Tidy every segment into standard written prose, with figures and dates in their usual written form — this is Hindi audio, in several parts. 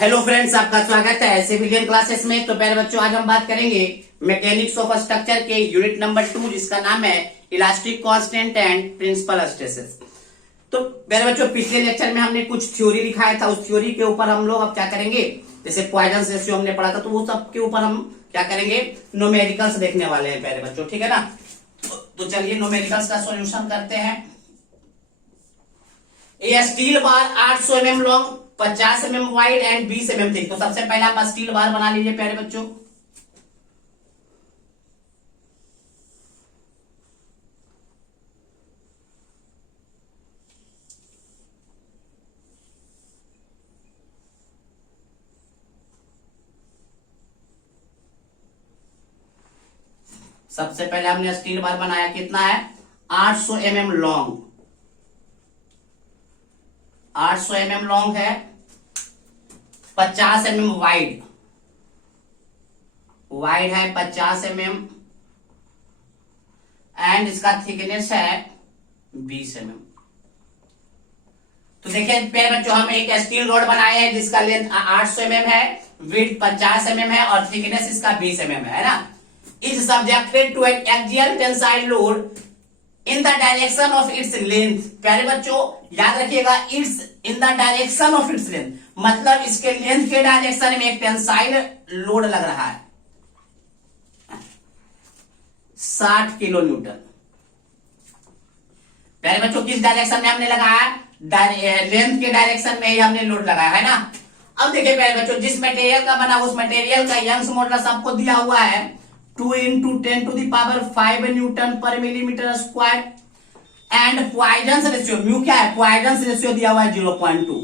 हेलो फ्रेंड्स, आपका स्वागत है सिविलियन क्लासेस में। तो प्यारे बच्चों, आज हम बात करेंगे मैकेनिक्स ऑफ स्ट्रक्चर के यूनिट नंबर 2, जिसका नाम है elastic constant and principal stresses. तो प्यारे बच्चों, पिछले लेक्चर में हमने कुछ थ्योरी लिखाया था, उस थ्योरी के ऊपर हम लोग अब क्या करेंगे, जैसे पॉइजन रेशियो हमने पढ़ा था, तो वो सब के ऊपर हम क्या करेंगे, न्यूमेरिकल्स देखने वाले हैं प्यारे बच्चों, ठीक है ना। तो चलिए न्यूमेरिकल्स का सॉल्यूशन करते हैं। ये steel bar 800 mm long, 50 mm wide and 20 mm thick. तो सबसे पहले आप स्टील बार बना लीजिए प्यारे बच्चों। सबसे पहले हमने स्टील बार बनाया, कितना है, 800 mm लॉन्ग, 800 mm लॉन्ग है, 50 mm वाइड, वाइड है 50 mm एंड इसका थिकनेस है 20 mm। तो देखिए प्यारे बच्चों, हम एक स्टील रोड बनाए हैं जिसका लेंथ 800 mm है, विड्थ 50 mm है और थिकनेस इसका 20 mm है ना। Is subjected to an axial tensile load in the direction of its length. प्यारे बच्चों याद रखिएगा, its in the direction of its length, मतलब इसके लेंथ के डायरेक्शन में एक टेंसाइल लोड लग रहा है 60 किलो न्यूटन। प्यारे बच्चों, किस डायरेक्शन में हमने लगाया, लेंथ के डायरेक्शन में ही हमने लोड लगाया है ना। अब देखिए प्यारे बच्चों, जिस मटेरियल का बना उस मटेरियल का यंग्स मॉडुलस आपको दिया हुआ है 2 × 10⁵ न्यूटन पर millimetre square and Poisson ratio, mu क्या है, पॉइजन रेशियो दिया हुआ है 0.2।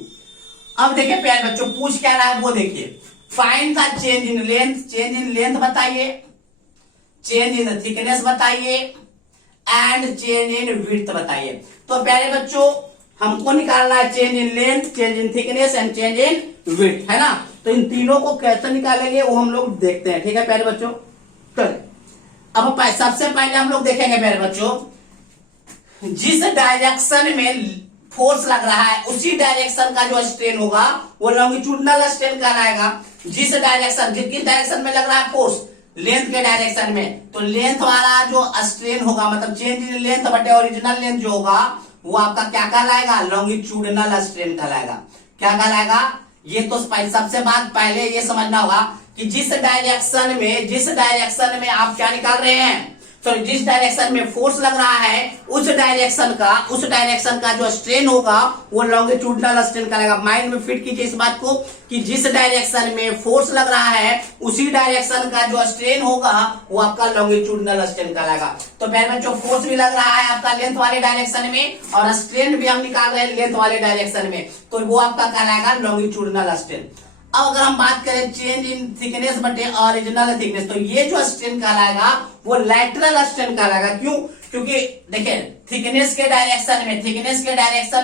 अब देखिए प्यारे बच्चों, पूछ क्या रहा है वो देखिए, find the change in length, change in length बताइए, चेंज इन थिकनेस बताइए एंड चेंज इन विड्थ बताइए। तो प्यारे बच्चों हमको निकालना है change in length, change in thickness and change in width, है ना। तो इन तीनों को कैसे निकालेंगे वो हम लोग देखते हैं, ठीक है प्यारे बच्चों। अब सबसे पहले हम लोग देखेंगे प्यारे बच्चों, जिस डायरेक्शन में फोर्स लग रहा है उसी डायरेक्शन का जो स्ट्रेन होगा वो लॉन्गिट्यूडनल स्ट्रेन कहलाएगा। जिस डायरेक्शन में लग रहा है फोर्स, लेंथ के डायरेक्शन में, तो लेंथ वाला जो स्ट्रेन होगा, मतलब चेंज इन लेंथ बटे ओरिजिनल लेंथ जो होगा वो आपका क्या कहलाएगा, लॉन्गिट्यूडनल स्ट्रेन कहलाएगा। क्या कहलाएगा, ये तो सबसे बात पहले ये समझना होगा कि जिस डायरेक्शन में आप क्या निकाल रहे हैं, सॉरी जिस डायरेक्शन में फोर्स लग रहा है उस डायरेक्शन का जो स्ट्रेन होगा वो लॉन्गिट्यूडनल स्ट्रेन कहलाएगा। माइंड में फिट कीजिए इस बात को कि जिस डायरेक्शन में फोर्स लग रहा है उसी डायरेक्शन का जो स्ट्रेन होगा वो आपका लॉन्गिट्यूडनल स्ट्रेन कहलाएगा। तो पहले बच्चों, फोर्स भी लग रहा है आपका लेंथ वाले डायरेक्शन में और स्ट्रेन भी हम निकाल रहे हैं लेंथ वाले डायरेक्शन में, तो वो आपका कहलाएगा लॉन्गिट्यूडनल स्ट्रेन। अब अगर हम बात करें चेंज इन थिकनेस बटे ओरिजिनल थिकनेस, तो ये जो स्ट्रेन कहलाएगा वो लैटरल स्ट्रेन कहलाएगा। क्यों, क्योंकि देखिए थिकनेस के डायरेक्शन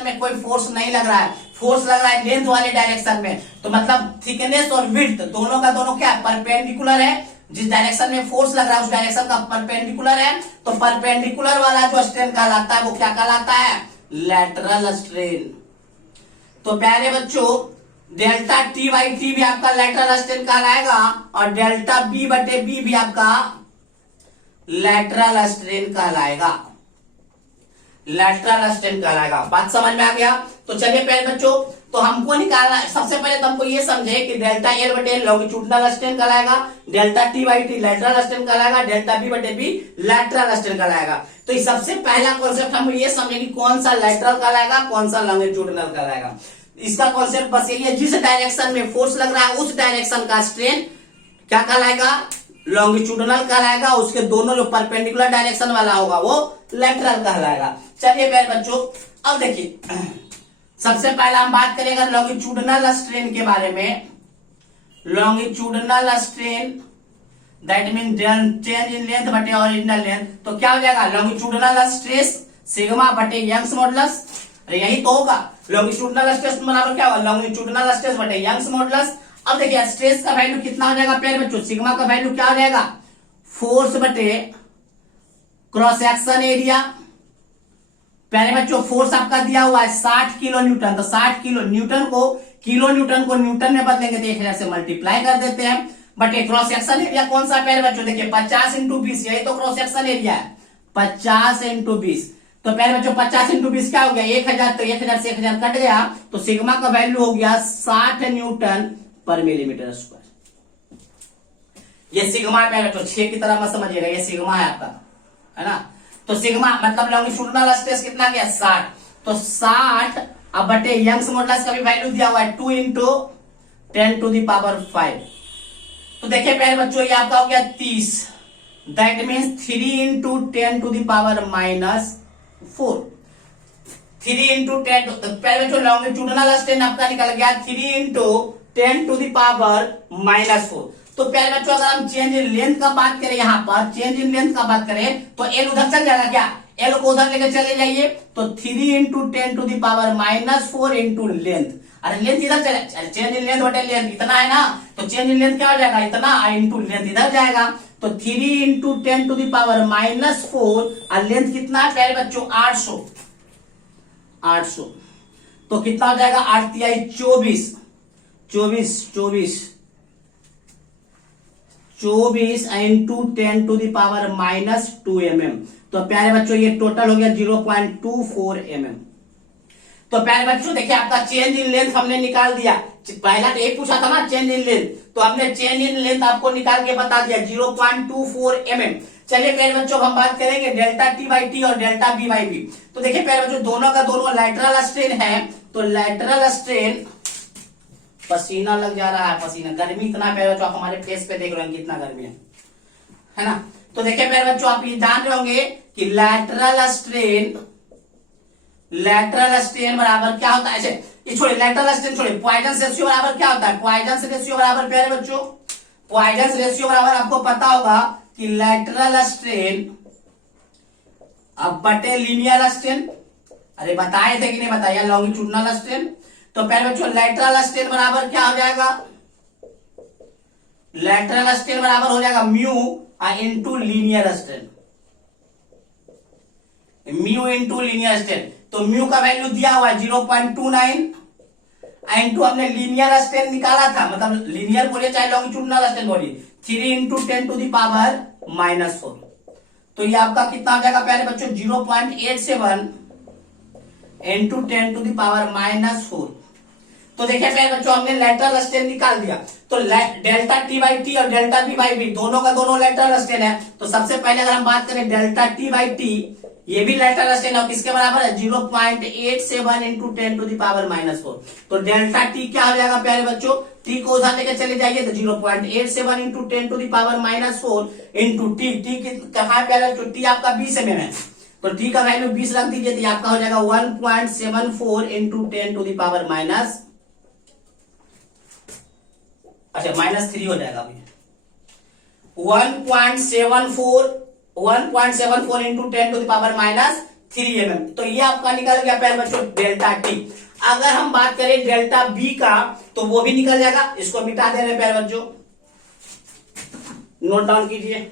में कोई फोर्स नहीं लग रहा है, फोर्स लग रहा है लेंथ वाले डायरेक्शन में, तो मतलब थिकनेस और विड्थ दोनों का दोनों क्या परपेंडिकुलर है। जिस डायरेक्शन में फोर्स लग रहा है उस डायरेक्शन का परपेंडिकुलर है, तो परपेंडिकुलर वाला जो स्ट्रेन कहलाता है वो क्या कहलाता है, लैटरल स्ट्रेन। तो प्यारे बच्चों, डेल्टा T/T भी आपका लैटरल स्ट्रेन कहलाएगा और डेल्टा B/B भी आपका लैटरल स्ट्रेन कहलाएगा, लैटरल स्ट्रेन कहलाएगा। बात समझ में आ गया। तो चलिए प्यारे बच्चों, तो हमको निकालना, सबसे पहले तो हमको ये समझे कि डेल्टा L/L लॉन्गिट्यूडनल स्ट्रेन कहलाएगा, डेल्टा T/T लैटरल स्ट्रेन कहलाएगा, डेल्टा B/B लैटरल स्ट्रेन कहलाएगा। तो ये सबसे पहला कॉन्सेप्ट हम ये समझे कि कौन सा लैटरल कहलाएगा, कौन सा लॉन्गिट्यूडनल कहलाएगा। इसका कॉन्सेप्ट बस यही है, जिस डायरेक्शन में फोर्स लग रहा है उस डायरेक्शन का स्ट्रेन क्या कहलाएगा, लॉन्गिट्यूडनल कहलाएगा, उसके दोनों जो परपेंडिकुलर डायरेक्शन वाला होगा वो लैटरल कहलाएगा। चलिए प्यारे बच्चों, अब देखिए सबसे पहला हम बात करेंगे लॉन्गिट्यूडनल स्ट्रेन के बारे में। Longitudinal strain that mean change in length बटे ओरिजिनल लेंथ, तो क्या हो जाएगा, लॉन्गिट्यूडनल स्ट्रेस सिग्मा बटे यंग्स मॉडुलस, यही तो होगा। लॉन्गिट्यूडनल स्ट्रेस बराबर क्या होगा, लॉन्गिट्यूडनल स्ट्रेस बटे यंग्स मॉडुलस। अब देखिए स्ट्रेस का वैल्यू कितना हो जाएगा प्यारे बच्चों, सिग्मा का वैल्यू क्या हो जाएगा, फोर्स बटे क्रॉस सेक्शन एरिया। प्यारे बच्चों, फोर्स आपका दिया हुआ है 60 किलो न्यूटन, तो 60 किलो न्यूटन को किलो न्यूटन को न्यूटन में बदलेंगे तो 1000 से मल्टीप्लाई कर देते हैं। बट ये क्रॉस सेक्शन एरिया कौन सा प्यारे बच्चों, देखिए 50 इंटू 20, यही तो क्रॉस सेक्शन एरिया है, 50 इंटू 20। तो प्यारे बच्चों 50 इंटू 20 क्या हो गया, 1000, तो 1000 से 1000 कट गया, तो सिग्मा का वैल्यू हो गया 60 न्यूटन पर मिलीमीटर स्क्वायर। ये सिग्मा है प्यारे बच्चों, 6 की तरह मत समझिएगा, ये सिग्मा है आपका, है ना। तो सिग्मा मतलब लॉन्गिट्यूडिनल स्ट्रेस कितना गया 60, तो 60 अब बटे यंग्स मॉडुलस का भी वैल्यू दिया हुआ है 2 इंटू 10 टू द पावर 5। तो देखिए प्यारे बच्चों ये आपका हो गया 30, that means 3 into 10 to the power -4। 3 into 10, प्यारे बच्चों लॉन्गिट्यूडिनल स्ट्रेन आपका निकल गया 3 इंटू 10 टू द पावर -4। तो प्यारे बच्चों अगर हम चेंज इन लेंथ का बात करें, यहां पर चेंज इन लेंथ का बात करें तो एल उधर चल जाएगा क्या, एल को उधर लेकर चले जाइए, तो 3 into 10 to the power -4 into length. अरे लेंथ इधर चले, चेंज इन लेंथ बटे लेंथ इतना है ना, तो चेंज इन लेंथ क्या हो जाएगा इतना, इंटू लेंथ इधर जाएगा, तो 3 इंटू 10 टू द पावर -4 और लेंथ कितना है प्यारे बच्चों 800। तो कितना हो जाएगा 8 तिहाई 24 into 10 to the power -2 mm। तो प्यारे बच्चों ये टोटल हो गया 0.24 mm। तो प्यारे बच्चों देखिए आपका चेंज इन लेंथ हमने निकाल दिया, पहला तो एक पूछा था ना चेंज इन लेंथ, तो हमने चेंज इन लेंथ आपको निकाल के बता दिया 0.24 mm। चलिए प्यारे बच्चों हम बात करेंगे डेल्टा टी बाई टी और डेल्टा बी बाई बी। तो देखिए प्यारे बच्चों दोनों का दोनों लैटरल स्ट्रेन है, तो लैटरल स्ट्रेन, पसीना लग जा रहा है, पसीना, गर्मी इतना प्यारे बच्चों आप हमारे फेस पे देख रहे हैं कितना गर्मी है ना। तो देखिए प्यारे बच्चों आप ये जान रहे होंगे कि लैटरल स्ट्रेन बराबर क्या होता है, ऐसे ये छोड़िए लैटरल स्ट्रेन छोड़िए, पॉइजन रेशियो बराबर क्या होता है, पॉइजन रेशियो बराबर प्यारे बच्चों, पॉइजन रेशियो बराबर आपको पता होगा कि लैटरल स्ट्रेन अब बटे लीनियर स्ट्रेन। अरे बताए थे कि नहीं बताया, लॉन्गिट्यूडिनल स्ट्रेन। तो प्यारे बच्चों लैटरल स्ट्रेन बराबर क्या हो जाएगा, लैटरल स्ट्रेन बराबर हो जाएगा mu into linear strain, mu into linear strain. तो म्यू का वैल्यू दिया हुआ है 0.29 इंटू हमने लीनियर स्ट्रेन निकाला था, मतलब लीनियर बोलिए चाहे लॉन्गिट्यूडिनल स्ट्रेन बोलिए, 3 इंटू 10 टू द पावर -4। तो ये आपका कितना हो जाएगा प्यारे बच्चों 0.87 इंटू 10 टू द पावर -4। तो देखिए प्यारे बच्चों हमने लैटरल स्ट्रेन निकाल दिया, तो डेल्टा टी बाई टी और डेल्टा बी बाई बी दोनों का दोनों लैटरल स्ट्रेन है। तो सबसे पहले अगर हम बात करें डेल्टा टी बाई टी, ये भी लैटरल स्ट्रेन है, किसके बराबर है 0.87 इंटू 10 टू द पावर -4। तो डेल्टा टी क्या हो जाएगा प्यारे बच्चों, टी को उधर लेकर चले जाइए तो 0.87 into 10 to the power -4 into T, T कहा है प्यारे बच्चों, टी आपका 20 mm है, तो टी का वैल्यू 20 रख दीजिए, तो आपका हो जाएगा 1.74 इंटू 10 टू द पावर -3 हो जाएगा अभी 1.74 into 10 to the power -3 mm। तो ये आपका निकल गया प्यारे बच्चों डेल्टा टी। अगर हम बात करें डेल्टा बी का तो वो भी निकल जाएगा, इसको मिटा दे रहे प्यारे बच्चों, नोट डाउन कीजिए।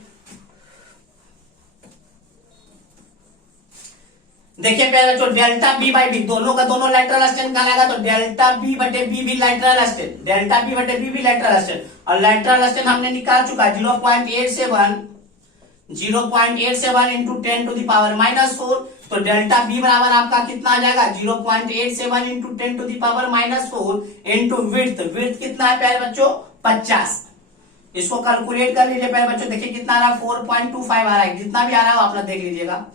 देखिए प्यारे बच्चों डेल्टा बी बाई बी दोनों का दोनों लैटरल स्ट्रेन कहलाएगा, तो डेल्टा बी बटे बी भी लैटरल स्ट्रेन, डेल्टा बी बटे बी भी लैटरल स्ट्रेन, और लैटरल स्ट्रेन हमने निकाल चुका है 0.87 इंटू 10 टू द पावर -4। तो डेल्टा बी बराबर आपका कितना आ जाएगा 0.87 into 10 to the power -4 into width, width कितना है प्यारे बच्चों 50। इसको कैलकुलेट कर लीजिए प्यारे बच्चों, देखिए कितना आ रहा है 4.25 आ रहा है, जितना भी आ रहा है अपना देख लीजिएगा,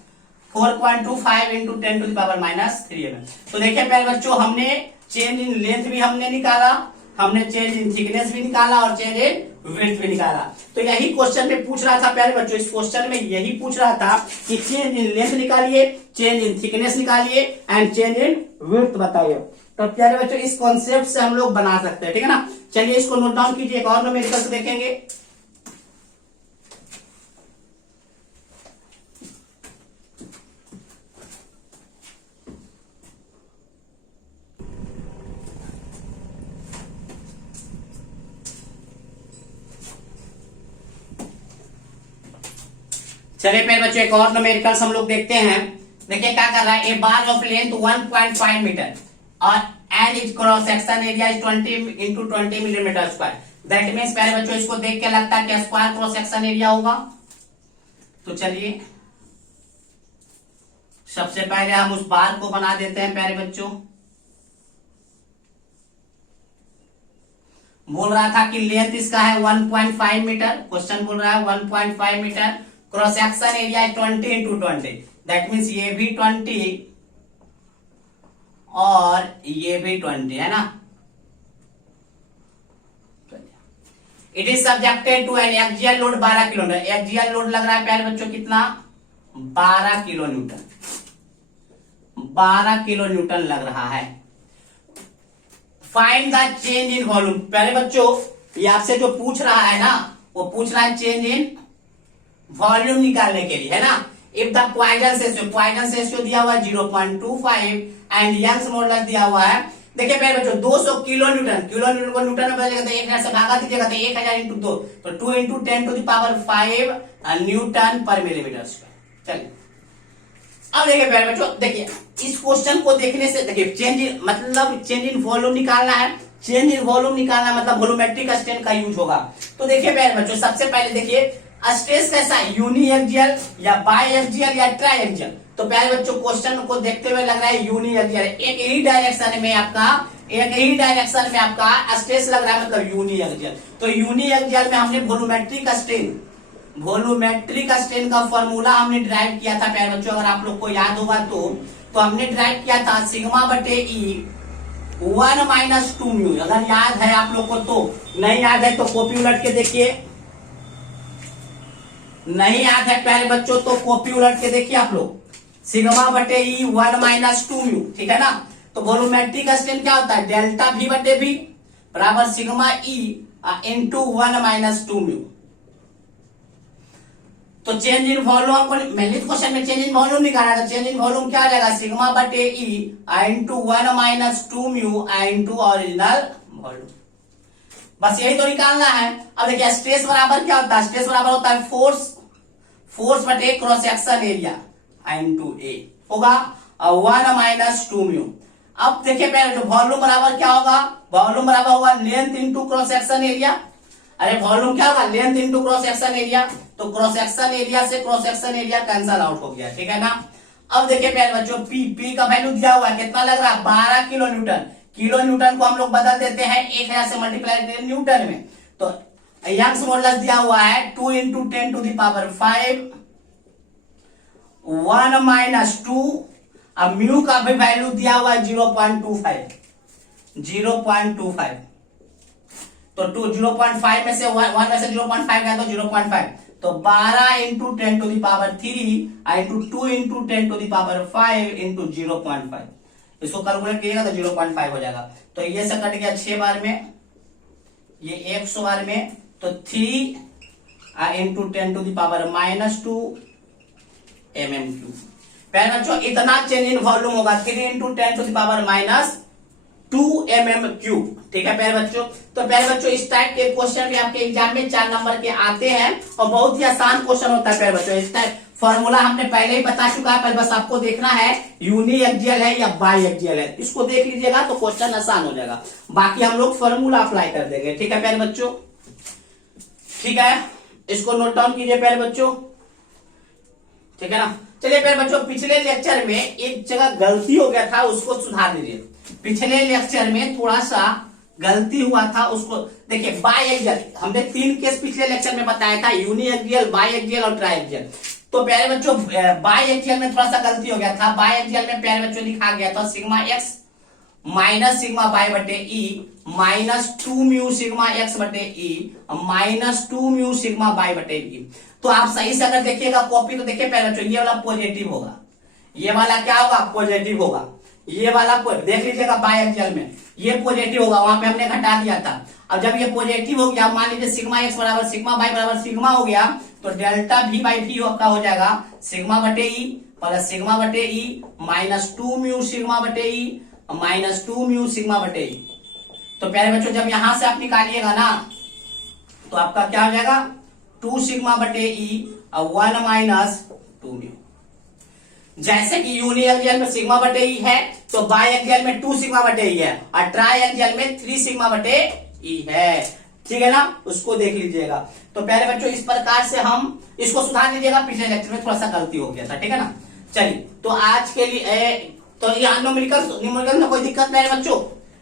4.25 into 10 to the power -3 mm। तो देखिए प्यारे बच्चों हमने चेंज इन लेंथ भी हमने निकाला, हमने चेंज इन थिकनेस भी निकाला और चेंज इन विड्थ भी निकाला। तो यही क्वेश्चन में पूछ रहा था प्यारे बच्चों, इस क्वेश्चन में यही पूछ रहा था कि चेंज इन लेंथ निकालिए, चेंज इन थिकनेस निकालिए एंड चेंज इन विड्थ बताइए। तो प्यारे बच्चों इस कॉन्सेप्ट से हम लोग बना सकते हैं, ठीक है ना। चलिए इसको नोट डाउन कीजिए, एक और न्यूमेरिकल से देखेंगे। चलिए प्यारे बच्चों एक और न्यूमेरिकल्स हम लोग देखते हैं। देखिए क्या कर रहा है, ए बार ऑफ लेंथ 1.5 मीटर और and is cross section area is 20 into 20 millimetre square. That means प्यारे बच्चों इसको देख के लगता है कि स्क्वायर क्रॉस सेक्शन एरिया होगा। तो चलिए सबसे पहले हम उस बार को बना देते हैं प्यारे बच्चों। बोल रहा था कि लेंथ इसका है 1.5 मीटर, क्वेश्चन बोल रहा है 1.5 मीटर, क्रॉस सेक्शन एरिया है 20 इंटू 20, दैट मीन्स ये भी 20 और ये भी 20 है ना। It is subjected to an axial load 12 kilo newton. Axial load लग रहा है प्यारे बच्चों कितना, 12 किलो न्यूटन, 12 किलो न्यूटन लग रहा है। Find the change in volume. प्यारे बच्चों ये आपसे जो पूछ रहा है ना, वो पूछ रहा है चेंज इन वॉल्यूम निकालने के लिए, है ना। इफ द पॉइजन रेशियो दिया हुआ है 0.25 एंड यंग्स मॉडुलस दिया हुआ है, देखिए प्यारे बच्चों 200 किलो न्यूटन, किलो न्यूटन को न्यूटन में बदलेगा तो 1000 से भागा दीजिएगा तो 1000 इंटू 2, तो 2 into 10 to the power 5 newton पर मिलीमीटर स्क्वायर। चलिए अब देखिए प्यारे बच्चों, देखिए इस क्वेश्चन को देखने से देखिए चेंज इन वॉल्यूम निकालना है। चेंज इन वॉल्यूम निकालना मतलब वॉल्यूमेट्रिक स्ट्रेन का यूज होगा। तो देखिए प्यारे बच्चों सबसे पहले देखिए स्ट्रेस कैसा, यूनिएक्सियल या बायएक्सियल या ट्राइएक्सियल। तो प्यारे बच्चों क्वेश्चन को देखते हुए लग रहा है यूनिएक्सियल, एक ही डायरेक्शन में आपका स्ट्रेस लग रहा है, मतलब यूनिएक्सियल। तो यूनिएक्सियल में हमने वॉल्यूमेट्रिक स्ट्रेन का फॉर्मूला हमने ड्राइव किया था प्यारे बच्चों, अगर आप लोग को याद होगा तो हमने ड्राइव किया था सिग्मा बटे ई 1 माइनस 2 म्यू। अगर याद है आप लोग को तो, नहीं याद है तो कॉपी उलट के देखिए, नहीं याद है प्यारे बच्चों तो कॉपी उलट के देखिए आप लोग, सिग्मा बटे ई 1 माइनस 2 म्यू, ठीक है ना। तो वॉल्यूमेट्रिक स्ट्रेन क्या होता है, डेल्टा V बटे V बराबर sigma E into 1 minus 2 mu. तो चेंज इन वॉल्यूम आपको मेनली क्वेश्चन में चेंज इन वॉल्यूम निकाला था, चेंज इन वॉल्यूम क्या आ जाएगा, सिग्मा बटे E into 1 minus 2 mu into original volume. बस यही तो निकालना है। अब देखिए स्ट्रेस बराबर क्या होता है, स्ट्रेस बराबर होता है फोर्स बटे क्रॉस सेक्शन एरिया इंटू ए होगा 1 माइनस 2 म्यू। अब देखिए पहले तो वॉल्यूम बराबर क्या होगा, वॉल्यूम बराबर होगा length into cross section area. अरे वॉल्यूम क्या होगा, length into cross section area, तो क्रॉस सेक्शन एरिया से cross section area cancel out हो गया, ठीक है ना। अब देखिए प्यारे बच्चों पी का वैल्यू दिया हुआ है, कितना लग रहा है 12 किलो न्यूटन। किलो न्यूटन को हम लोग बदल देते हैं 1000 से मल्टीप्लाई करते न्यूटन में। तो यंग्स मॉडुलस दिया हुआ है 2 into 10 to the power 5 1 minus 2। अब म्यू का भी वैल्यू दिया हुआ है 0.25, तो 0.5 में से 1 में से 0.5 गया तो 0.5, तो 12 into 10 to the power 3 into 2 into 10 to the power 5 into 0.5। इसको कैलकुलेट कीजिएगा तो 0.5 हो जाएगा। तो ये से कट गया 6 बार में, ये 100 बार में, तो 3 into 10 to the power -2 mm³। प्यारे बच्चों इतना चेंज इन वॉल्यूम होगा 3 into 10 to the power -2 mm³, ठीक है प्यारे बच्चों। तो प्यारे बच्चों इस टाइप के क्वेश्चन भी आपके एग्जाम में 4 नंबर के आते हैं और बहुत ही आसान क्वेश्चन होता है प्यारे बच्चों। इस टाइप फॉर्मूला हमने पहले ही बता चुका है, पहले बस आपको देखना है यूनिएक्सियल है या बायएक्सियल है, इसको देख लीजिएगा तो क्वेश्चन आसान हो जाएगा। बाकी हम लोग फॉर्मूला अप्लाई कर देंगे, ठीक है प्यारे बच्चों, ठीक है। इसको नोट डाउन कीजिए प्यारे बच्चों, ठीक है ना। चलिए प्यारे बच्चों पिछले लेक्चर में एक जगह गलती हो गया था, उसको सुधार दीजिए। पिछले लेक्चर में थोड़ा सा गलती हुआ था, उसको देखिए बायएक्सियल हमने 3 केस पिछले लेक्चर में बताया था, यूनिएक्सियल, बायएक्सियल और ट्राइएक्सियल। तो प्यारे बच्चों बायएक्सियल में थोड़ा सा गलती हो गया था। बायएक्सियल में प्यारे बच्चों लिखा गया था sigma x minus sigma bye बटे ई -2 म्यू सिग्मा एक्स बटे ई -2 म्यू सिग्मा बाय बटे ई। तो आप सही से अगर देखिएगा कॉपी तो देखिए प्यारे बच्चों ये वाला पॉजिटिव होगा, ये वाला क्या होगा पॉजिटिव होगा, ये वाला देख लीजिएगा बायएक्सियल में ये पॉजिटिव होगा, वहां पे हमने घटा दिया था। अब जब ये पॉजिटिव हो गया, मान लीजिए सिग्मा एक्स बराबर सिग्मा बाय बराबर सिग्मा हो गया, तो डेल्टा V बाई V का हो जाएगा सिग्मा बटे ई प्लस सिग्मा बटे ई -2 म्यू सिग्मा बटे ई -2 म्यू सिग्मा बटे ई। तो प्यारे बच्चों जब यहां से आप निकालिएगा ना तो आपका क्या हो जाएगा 2 सिग्मा बटे ई और 1 -2 म्यू। जैसे कि यूनिएक्सियल में सिग्मा बटे ई है, तो बाईएक्सियल में 2 सिग्मा बटे ई है, और ट्राईएक्सियल में 3 सिग्मा बटे ई है। ठीक है ना, उसको देख लीजिएगा। तो प्यारे बच्चों इस प्रकार से हम इसको सुधार लीजिएगा, पिछले लेक्चर में थोड़ा सा गलती हो गया था। ठीक है ना, चलिए तो आज के लिए तो यहाँ न्यूमेरिकल्स में कोई दिक्कत नहीं है बच्चों।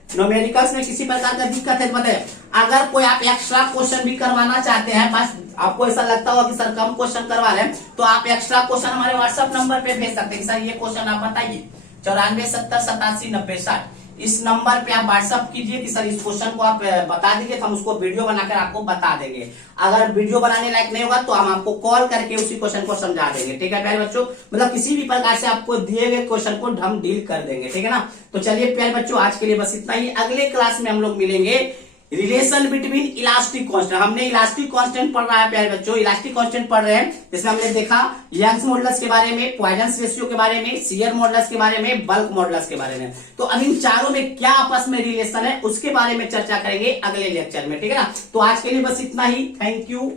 न्यूमेरिकल्स में किसी प्रकार का दिक्कत है बताइए। अगर कोई आप एक्स्ट्रा क्वेश्चन भी करवाना चाहते हैं, बस आपको ऐसा लगता होगा कि सर कम क्वेश्चन करवा रहे हैं, तो आप एक्स्ट्रा क्वेश्चन हमारे व्हाट्सएप नंबर पे भेज सकते हैं। सर ये क्वेश्चन आप बताइए 9470879060। इस नंबर पे आप व्हाट्सएप कीजिए कि सर इस क्वेश्चन को आप बता दीजिए, तो हम उसको वीडियो बनाकर आपको बता देंगे। अगर वीडियो बनाने लायक नहीं होगा तो हम आपको कॉल करके उसी क्वेश्चन को समझा देंगे। ठीक है प्यारे बच्चों, मतलब किसी भी प्रकार से आपको दिए गए क्वेश्चन को हम डील कर देंगे। ठीक है ना, तो चलिए प्यारे बच्चों आज के लिए बस इतना ही। अगले क्लास में हम लोग मिलेंगे रिलेशन बिटवीन इलास्टिक कांस्टेंट। हमने इलास्टिक कांस्टेंट पढ़ रहा है प्यारे बच्चों, इलास्टिक कांस्टेंट पढ़ रहे हैं, जिसमें हमने देखा यंग्स मॉडुलस के बारे में, पॉइजन रेशियो के बारे में, शियर मॉडुलस के बारे में, बल्क मॉडुलस के बारे में। तो अब इन चारों में क्या आपस में रिलेशन है उसके बारे में चर्चा करेंगे अगले लेक्चर में। ठीक है ना, तो आज के लिए बस इतना ही। Thank you.